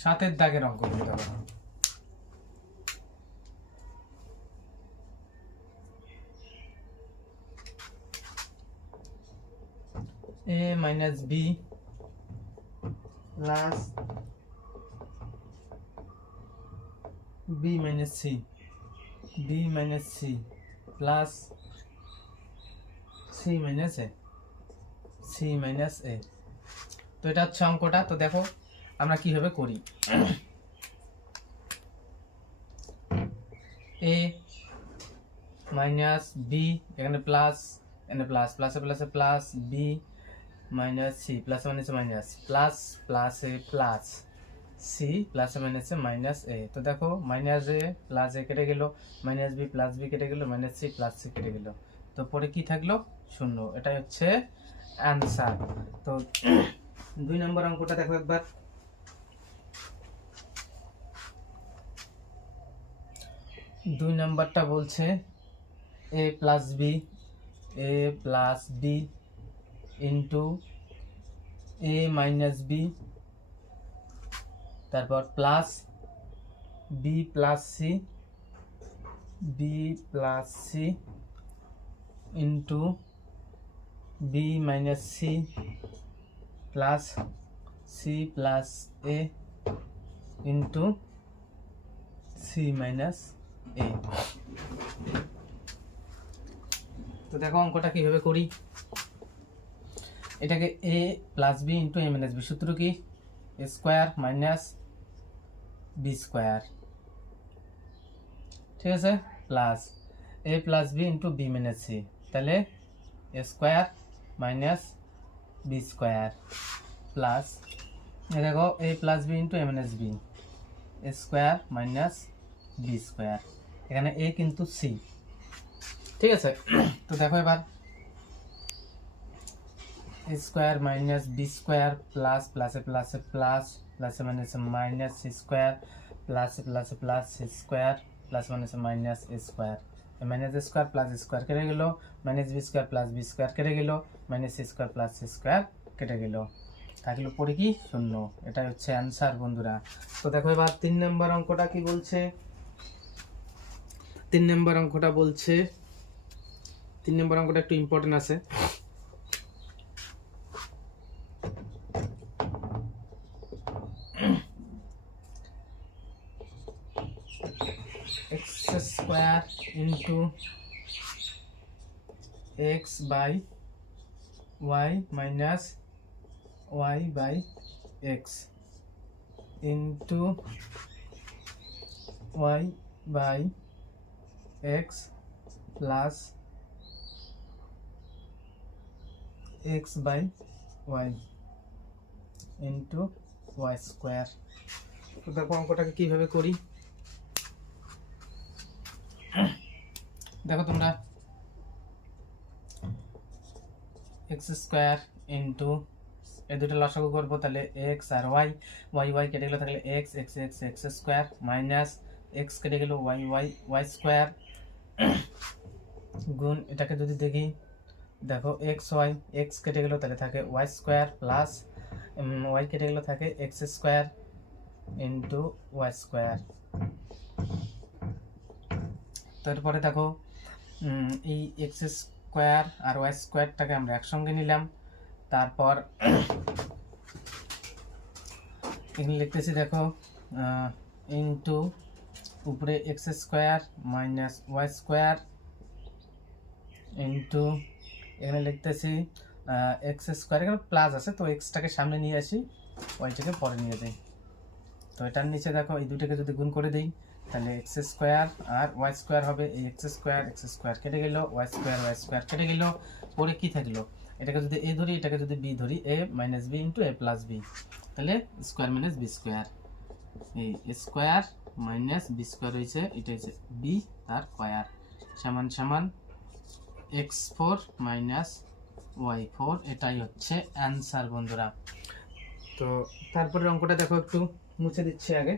7-এর দাগের অঙ্কগুলো দেখো। a minus b plus b minus c plus c minus a। তো এটা হচ্ছে অঙ্কটা। তো দেখো আমরা কিভাবে করি। a মাইনাস বি, এখানে প্লাস, এখানে প্লাস, প্লাসে প্লাসে প্লাস, বি মাইনাস সি, প্লাসে মাইনাসে মাইনাস, প্লাস প্লাসে প্লাস, সি প্লাসে মাইনাসে মাইনাস এ। তো দেখো মাইনাস এ প্লাস এ কেটে গেল, মাইনাস বি প্লাস বি কেটে গেল, মাইনাস সি প্লাস সি কেটে গেল। তো পরে কি থাকলো? শূন্য। এটাই হচ্ছে অ্যান্সার। তো 2 নম্বর অঙ্কটা দেখো একবার। দুই নম্বরটা বলছে a plus B into a minus B, তারপর plus B plus C into B minus C plus C plus A into C minus A. তো দেখো অঙ্কটা কিভাবে করি। এটাকে a plus B into a minus B, সূত্র কি? a square minus B square, ঠিক আছে, plus a plus B into B minus C, তাহলে a square minus B square plus দেখো a plus B into a minus B, a square minus B square, এখানে a কিন্তু c, ঠিক আছে। তো দেখো এবার a square minus B square plus প্লাসে প্লাসে প্লাস, প্লাসে মাইনাসে মাইনাস সি স্কোয়ার, প্লাসে প্লাসে প্লাস সি স্কোয়ার, প্লাস মাইনাসে minus A square, minus A square plus square কেটে গেল, minus B square plus B square কেটে গেল, minus C square plus C square কেটে গেল, থাকলো পরে কি? শূন্য। এটাই হচ্ছে অ্যান্সার বন্ধুরা। তো দেখো এবার 3 নম্বর অঙ্কটা কি বলছে। 3 নম্বর অঙ্কটা বলছে, 3 নম্বর অঙ্কটা একটু ইম্পর্টেন্ট আছে। x square into X by Y minus Y by X into Y by X plus X by Y into Y square. তো দেখো অঙ্কটাকে কীভাবে করি। দেখো তোমরা এক্স স্কোয়ার ইন্টু এই দুটো লসাগু করবো, তাহলে এক্স আর ওয়াই, ওয়াই কেটে গেলো, তাহলে x x x x square minus x কেটে গেলো, ওয়াই স্কোয়ার গুণ এটাকে যদি দেখি, দেখো এক্স কেটে গেলো, তাহলে থাকে ওয়াই স্কোয়ার প্লাস ওয়াই কেটে গেলো, থাকে X square into Y square. তারপরে দেখো এই এক্স স্কোয়ার আর ওয়াই স্কোয়ারটাকে আমরা একসঙ্গে নিলাম, তারপর এখানে লিখতেছি দেখো ইন্টু উপরে X square minus Y square into এখানে লিখতেছি এক্স স্কোয়ার, এখানে প্লাস আছে তো এক্সটাকে সামনে নিয়ে আসি, ওয়াইটাকে পরে নিয়ে যাই। তো এটার নিচে দেখো এই দুটোকে যদি গুণ করে দিই, তাহলে এক্স স্কোয়ার আর ওয়াই স্কোয়ার হবে, এই এক্স স্কোয়ার কেটে গেল, ওয়াই স্কোয়ার কেটে গেল, পরে কি থাকলো? এটাকে যদি এ ধরি, এটাকে যদি বি ধরি, এ মাইনাস বি ইন্টু এ প্লাস বি, তাহলে স্কোয়ার মাইনাস বি স্কোয়ার, এই স্কোয়ার মাইনাস বি স্কোয়ার হয়েছে, এটা হচ্ছে বি তার স্কোয়ার সমান সমান x4 মাইনাস y4। এটাই হচ্ছে অ্যান্সার বন্ধুরা। তো তারপরে অঙ্কটা দেখো, একটু মুছে দিচ্ছি আগে।